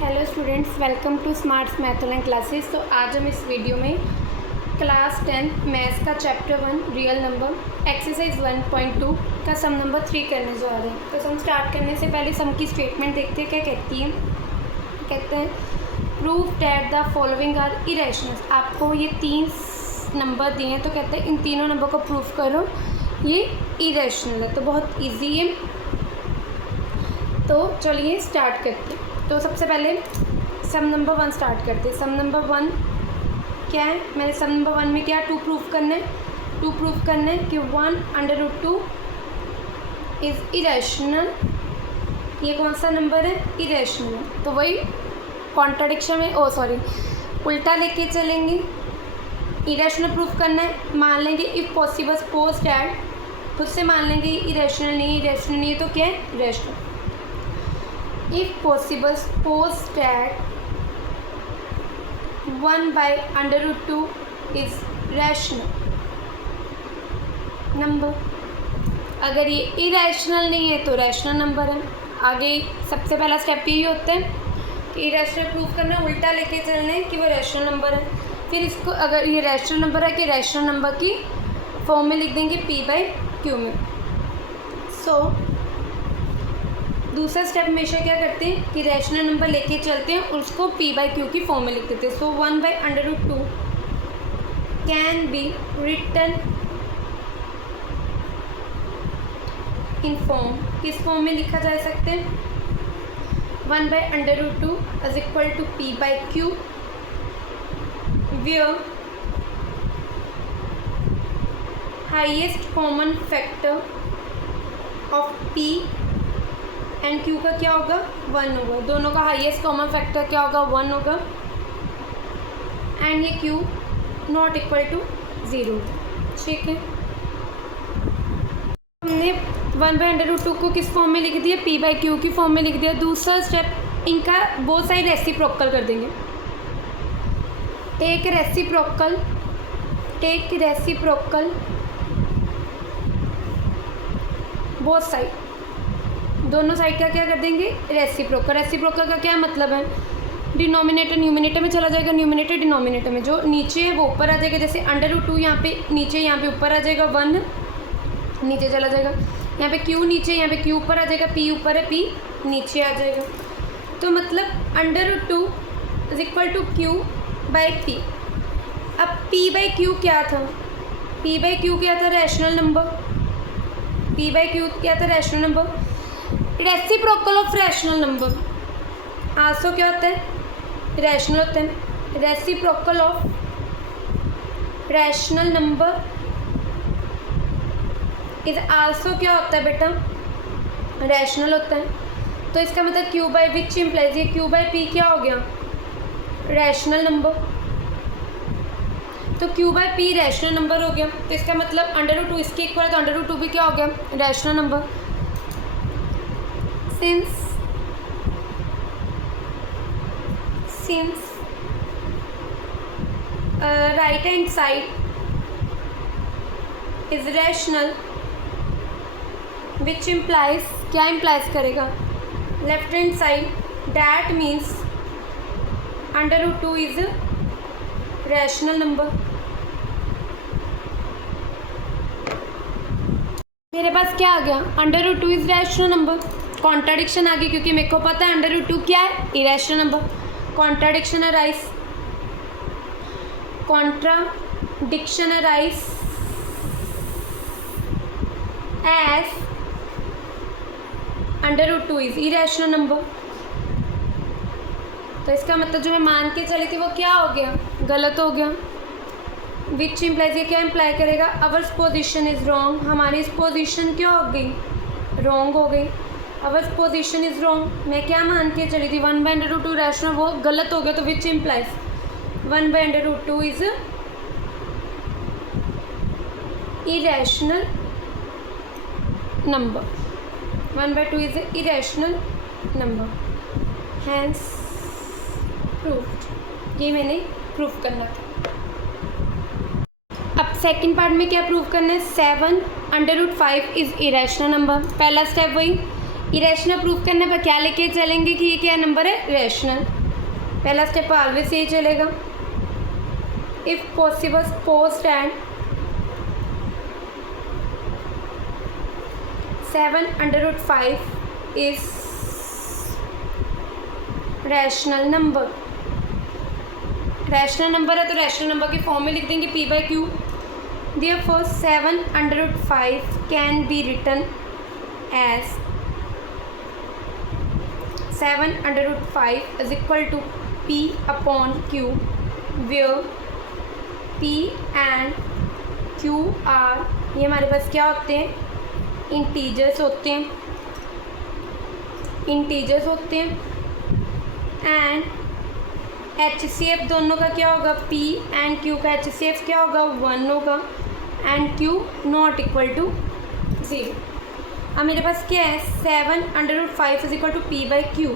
Hello students, welcome to smarts math online classes. तो आज हम इस वीडियो में क्लास 10 मैथ्स का चैप्टर 1 रियल नंबर एक्सरसाइज 1.2 का सम नंबर 3 करने जा रहे हैं। तो सम स्टार्ट करने से पहले सम की स्टेटमेंट देखते हैं क्या कहती है। कहते हैं prove that the following are irrational. आपको ये 3 नंबर दिए हैं, तो कहते हैं इन तीनों नंबर को प्रूव करो ये इरेशनल है। तो बहुत ईजी है, तो चलिए स्टार्ट करते हैं। तो सबसे पहले सम नंबर 1 स्टार्ट करते हैं। सम नंबर 1 क्या है? मैंने सम नंबर 1 में क्या 2 प्रूफ करना है, 2 प्रूफ करना है कि 1/√2 इज़ इरेशनल। ये कौन सा नंबर है? इरेशनल है। तो वही कॉन्ट्राडिक्शन में उल्टा लेके चलेंगे। इरेशनल प्रूफ करना है, मान लेंगे इफ़ पॉसिबल सपोज दैट, खुद से मान लेंगे इरेशनल नहीं है, तो क्या है? Rational. If possible, suppose that 1/√2 is rational number। अगर ये irrational नहीं है तो rational नंबर है। आगे सबसे पहला स्टेप यही होता है कि irrational प्रूफ करना, उल्टा लेके चलना है कि वो rational नंबर है। फिर इसको अगर ये rational नंबर है कि rational नंबर की फॉर्म में लिख देंगे p/q में। दूसरा स्टेप हमेशा क्या करते हैं कि रैशनल नंबर लेके चलते हैं और उसको p/q की फॉर्म में लिख देते हैं। 1/√2 can be written in form. किस फॉर्म में लिखा जा सकते हैं? 1/√2 is equal to p/q where highest common factor of p and q का क्या होगा? 1 होगा। दोनों का हाईएस्ट कॉमन फैक्टर क्या होगा? 1 होगा। एंड ये q नॉट इक्वल टू 0। ठीक है, हमने 1/√2 को किस फॉर्म में लिख दिया? p/q की फॉर्म में लिख दिया। दूसरा स्टेप, इनका बोथ साइड रेसिप्रोकल कर देंगे। टेक रेसिप्रोकल बोथ साइड, दोनों साइड का क्या कर देंगे? रेसिप्रोकल। रेसिप्रोकल का क्या मतलब है? डिनोमिनेटर न्यूमिनेटर में चला जाएगा, न्यूमिनेटर डिनोमिनेटर में। जो नीचे है वो ऊपर आ जाएगा। जैसे √2 यहाँ पे नीचे, यहाँ पे ऊपर आ जाएगा, 1 नीचे चला जाएगा। यहाँ पे q नीचे, यहाँ पे q ऊपर आ जाएगा, p ऊपर है, p नीचे आ जाएगा। तो मतलब √2 इज इक्वल टू q/p। अब p/q क्या था? p/q क्या था? Rational number. p/q क्या था? Rational number. Reciprocal of rational number also क्या होता है? रैशनल होता है। Reciprocal of rational number is also क्या होता है बेटा? रैशनल होता है। तो इसका मतलब q/विच इम्प्लाइज, ये q/p क्या हो गया? Rational number. तो q/p रैशनल नंबर हो गया। तो इसका मतलब √2 इसके इक्वल है, तो √2 भी क्या हो गया? Rational number. Since right hand side is rational, which implies, क्या implies करेगा? Left hand side, that means √2 is rational number। मेरे पास क्या आ गया? √2 इज रैशनल नंबर। कॉन्ट्राडिक्शन आ गई क्योंकि मेरे को पता है √2 क्या है? Irrational number. Contradiction arise as √2 is irrational number. तो इसका मतलब जो मैं मान के चली थी वो क्या हो गया? गलत हो गया। विच इम्प्लाइज, ये क्या इम्प्लाई करेगा? अवर पोजिशन इज़ रॉन्ग। हमारी इस पोजिशन क्या हो गई? रॉन्ग हो गई। अवर पोजिशन इज़ रॉन्ग। मैं क्या मान के चली थी? 1/√2 रैशनल, वो गलत हो गया। तो which implies 1/√2 is irrational number. 1/2 is irrational number, hence proved. ये मैंने प्रूफ करना था। अब सेकंड पार्ट में क्या प्रूव करना है? 7/5 इज़ इरेशनल नंबर। पहला स्टेप वही इरेशनल प्रूफ करने पर क्या लेके चलेंगे कि ये क्या नंबर है, रैशनल। पहला स्टेप ऑलवेज यही चलेगा। If possible suppose that 7/5 is rational number. Rational number है तो रैशनल नंबर के फॉर्म में लिख देंगे p/q। Therefore 7/5 can be written as 7/5 is equal to p/q, where p and q are, ये हमारे पास क्या होते हैं, इंटीजर्स होते हैं, इंटीजर्स होते हैं। एंड HCF दोनों का क्या होगा, P एंड Q का HCF क्या होगा, 1 होगा and Q not equal to 0। अब मेरे पास क्या है, 7/5 इज इक्वल टू p/q।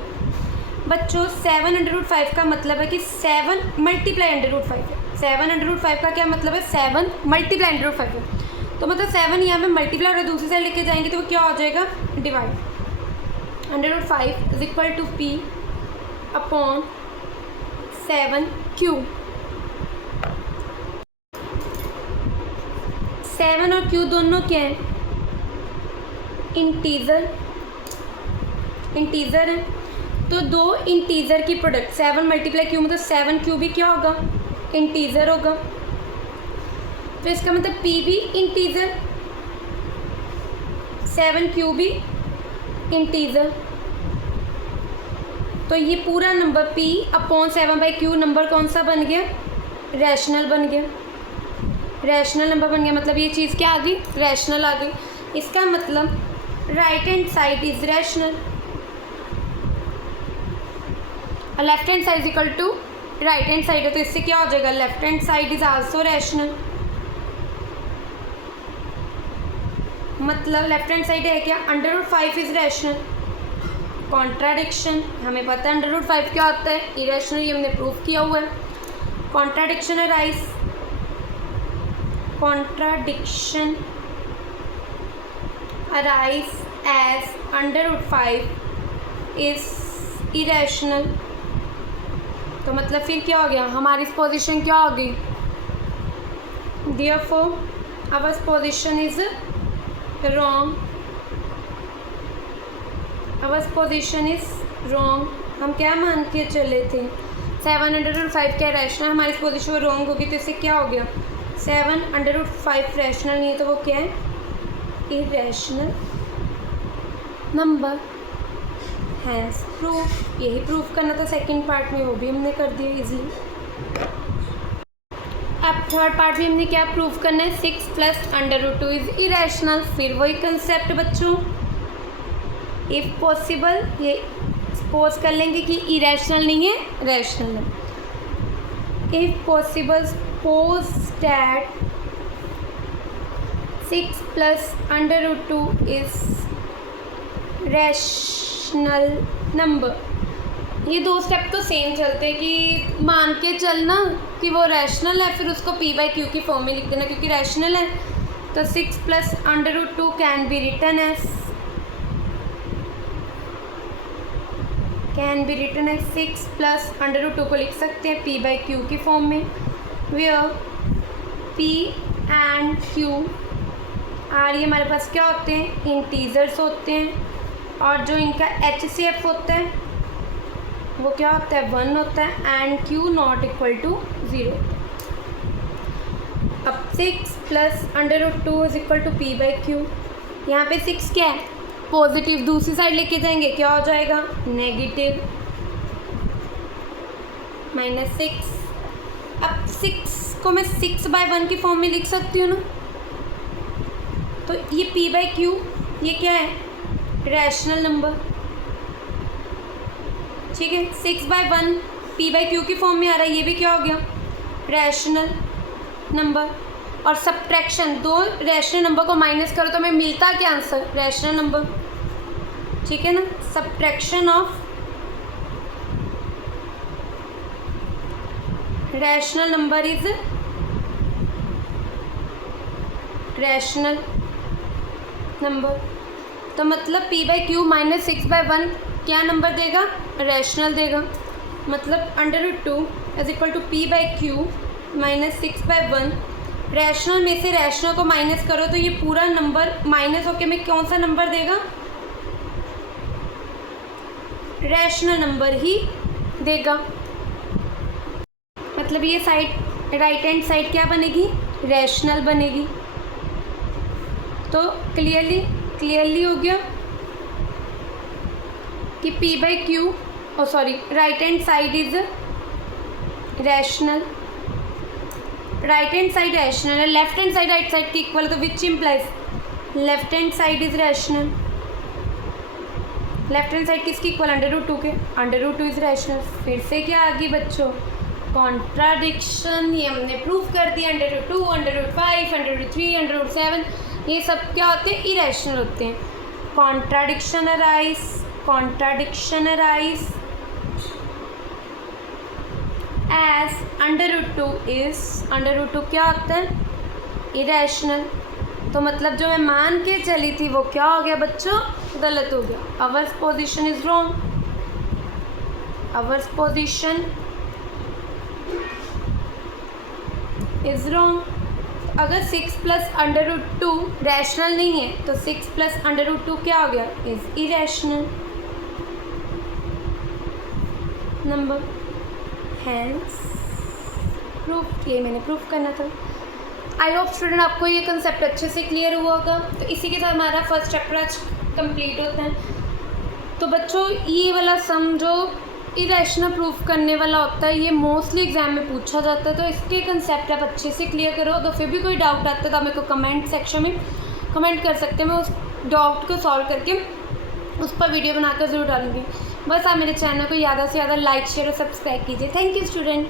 बच्चों 7/5 का मतलब है कि 7 मल्टीप्लाई √5 है। 7/5 का क्या मतलब है, 7 मल्टीप्लाई √5 है। तो मतलब 7 यहाँ पे मल्टीप्लाई और दूसरी साइड लेके जाएंगे तो वो क्या हो जाएगा, divide. √5 is equal to p/7q। 7 और q दोनों क्या हैं, इंटीजर, इंटीजर है। तो दो इंटीजर की प्रोडक्ट 7 मल्टीप्लाई q मतलब 7q भी क्या होगा, इंटीजर होगा। तो इसका मतलब p भी इंटीजर, 7q भी इंटीजर। तो ये पूरा नंबर p/7/q नंबर कौन सा बन गया, रैशनल बन गया। रैशनल नंबर बन गया मतलब ये चीज़ क्या आ गई, रैशनल आ गई। इसका मतलब right hand side is rational और left hand side is equal to right hand side है, तो इससे क्या हो जाएगा, left hand side is also rational. मतलब लेफ्ट हैंड साइड है क्या, √5 इज रैशनल। कॉन्ट्राडिक्शन, हमें पता है √5 क्या होता है, इरेशनल, ये हमने प्रूफ किया हुआ है। Contradiction arise, contradiction arise as √5 is irrational. तो मतलब फिर क्या हो गया, हमारी पोजीशन क्या हो गई, therefore our position is wrong, our position is wrong. हम क्या मान के चले थे, 7/5 क्या रैशनल, हमारी पोजीशन रॉन्ग होगी। तो इससे क्या हो गया, 7/5 रैशनल नहीं है तो वो क्या है, इरेशनल नंबर। हैंस प्रूफ, यही प्रूफ करना था सेकंड पार्ट में, वो भी हमने कर दिया इजीली। अब थर्ड पार्ट में हमने क्या प्रूफ करना है, 6 + √2 इज इरेशनल। फिर वही कंसेप्ट बच्चों, इफ़ पॉसिबल, ये सपोज कर लेंगे कि इरेशनल नहीं है, रैशनल है। If possible suppose that 6 + √2 is rational number. ये दो स्टेप तो सेम चलते हैं कि मान के चलना कि वो रैशनल है, फिर उसको p/q की फॉर्म में लिख देना क्योंकि रैशनल है। तो 6 + √2 कैन बी रिटन एज 6 + √2 को लिख सकते हैं p/q की फॉर्म में, where p and q are ये हमारे पास क्या होते हैं, इंटीजर्स होते हैं। और जो इनका HCF होता है वो क्या होता है, 1 होता है and q not equal to 0। अब 6 + √2 इज इक्वल टू p/q। यहाँ पे 6 क्या है, पॉजिटिव, दूसरी साइड लेके जाएंगे क्या हो जाएगा, नेगेटिव, -6। अब 6 को मैं 6/1 की फॉर्म में लिख सकती हूँ ना। तो ये p/q ये क्या है, रैशनल नंबर, ठीक है। 6/1 p/q की फॉर्म में आ रहा है, ये भी क्या हो गया, रैशनल नंबर। और सब्ट्रैक्शन, दो रैशनल नंबर को माइनस करो तो हमें मिलता क्या आंसर, रैशनल नंबर, ठीक है ना। Subtraction of rational number is rational number. तो मतलब p/q माइनस 6/1 क्या नंबर देगा, रैशनल देगा। मतलब √2 is equal to p/q minus 6/1। Rational में से रैशनल को माइनस करो तो ये पूरा नंबर माइनस होके में कौन सा नंबर देगा, रैशनल नंबर ही देगा। मतलब ये साइड राइट हैंड साइड क्या बनेगी, रैशनल बनेगी। तो क्लियरली हो गया कि p/q right hand side is rational, right hand side rational है, left hand side right side की इक्वल, तो which implies left hand side is rational. Left hand side किसकी इक्वल, √2 के, √2 इज रैशनल। फिर से क्या आ गई बच्चों, कॉन्ट्राडिक्शन। ये हमने प्रूव कर दिया, √2, √5, √3, √7 ये सब क्या होते हैं, इरेशनल होते हैं। कॉन्ट्राडिक्शन अराइज एज √2 क्या होता है, इरेशनल। तो मतलब जो मैं मान के चली थी वो क्या हो गया बच्चों, गलत हो गया। Our position is wrong, our position is wrong. अगर 6 प्लस √2 रैशनल नहीं है तो 6 प्लस √2 क्या हो गया, is irrational number. Hence proof, ये मैंने प्रूफ करना था। आई होप स्टूडेंट आपको ये कंसेप्ट अच्छे से क्लियर हुआ होगा। तो इसी के साथ हमारा फर्स्ट चैप्टर आज कंप्लीट होता है। तो बच्चों ये वाला सम जो इरेशनल प्रूफ करने वाला होता है ये मोस्टली एग्जाम में पूछा जाता है। तो इसके कंसेप्ट आप अच्छे से क्लियर करो। तो फिर भी कोई डाउट आता है तो आप मेरे को कमेंट सेक्शन में कमेंट कर सकते हैं, मैं उस डाउट को सॉल्व करके उस पर वीडियो बनाकर ज़रूर डालूँगी। बस आप मेरे चैनल को ज़्यादा से ज़्यादा लाइक शेयर और सब्सक्राइब कीजिए। Thank you student.